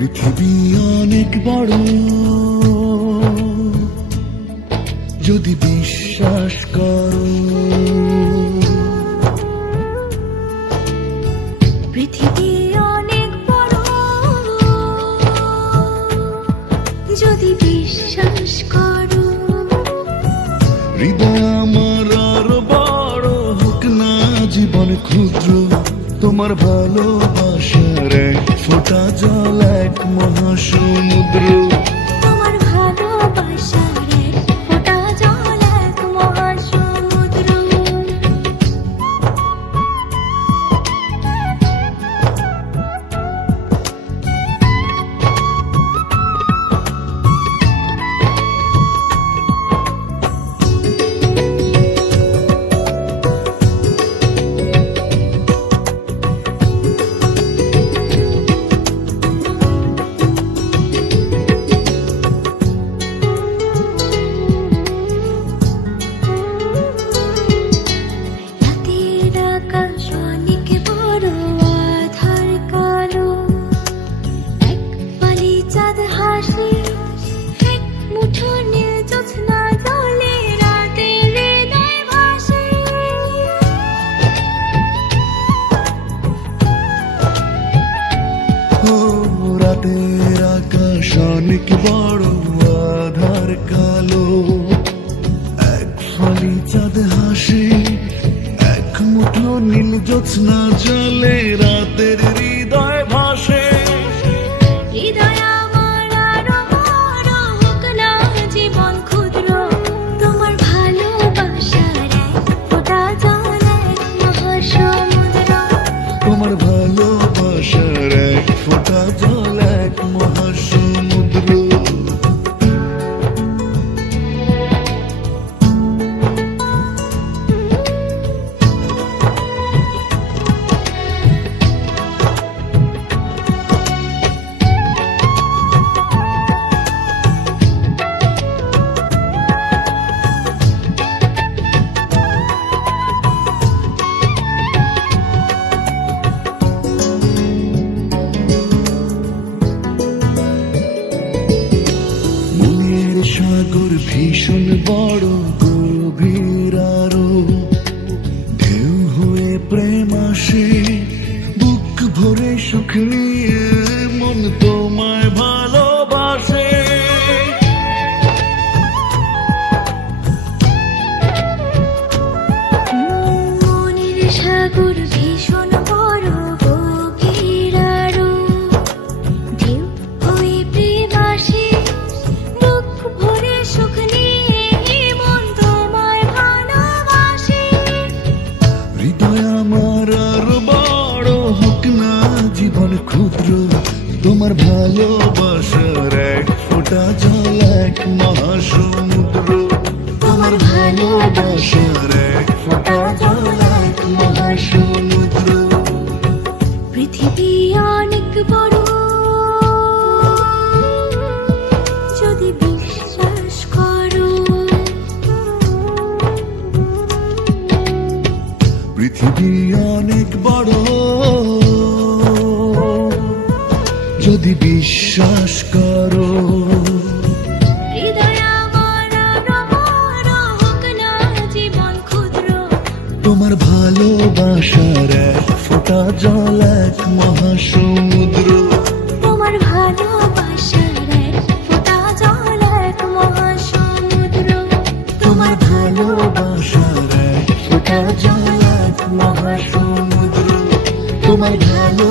পৃথিবী অনেক বড়, যদি বিশ্বাস করো। পৃথিবী অনেক বড়, যদি বিশ্বাস করো। হৃদয় আমার আরো বড় হোক না জীবন ক্ষুদ্র, তোমার ভালোবাসার এক ফোঁটা জল এক মহাসমুদ্র। তোমার ভালোবাসার এক ফোঁটা জল এক মহাসমুদ্র। রাতের আকাশ অনেক বড় আধার কালো, এক ফালি চাঁদ হাসে, এক মুঠো নীল জ্যোৎস্না জলে রাতের হৃদয় ভাসে। হৃদয় আমার আরো বড় হোক না জীবন ক্ষুদ্র, তোমার ভালোবাসার এক ফোঁটা জল এক মহাসমুদ্র। তোমার ভালোবাসার এক ফোঁটা জল এক মহাসমুদ্র। সাগর ভীষণ বড় গভীর আরো, ঢেউ হয়ে প্রেম আসে, বুক ভরে সুখ নিয়ে মন তোমায় ভালোবাসে। মনের সাগর ভীষণ বড় গভীর আরো, ঢেউ হয়ে প্রেম আসে, বুক ভরে সুখ নিয়ে মন তোমায় ভালোবাসে। হৃদয় আমার আরো বড় হোক না জীবন ক্ষুদ্র, তোমার ভালোবাসার এক ফোঁটা জল এক মহাসমুদ্র। তোমার ভালোবাসার এক ফোঁটা জল এক মহাসমুদ্র। পৃথিবী অনেক বড়, যদি বিশ্বাস করো। পৃথিবী অনেক বড়, যদি বিশ্বাস করো। হৃদয় আমার আরো বড় হোক না জীবন ক্ষুদ্র, তোমার ভালোবাসার এক ফোঁটা জল এক মহাসমুদ্র। তোমার ভালোবাসার এক ফোঁটা জল এক মহাসমুদ্র। তোমার ভালোবাসার এক ফোঁটা জল এক মহাসমুদ্র। তোমার ভালো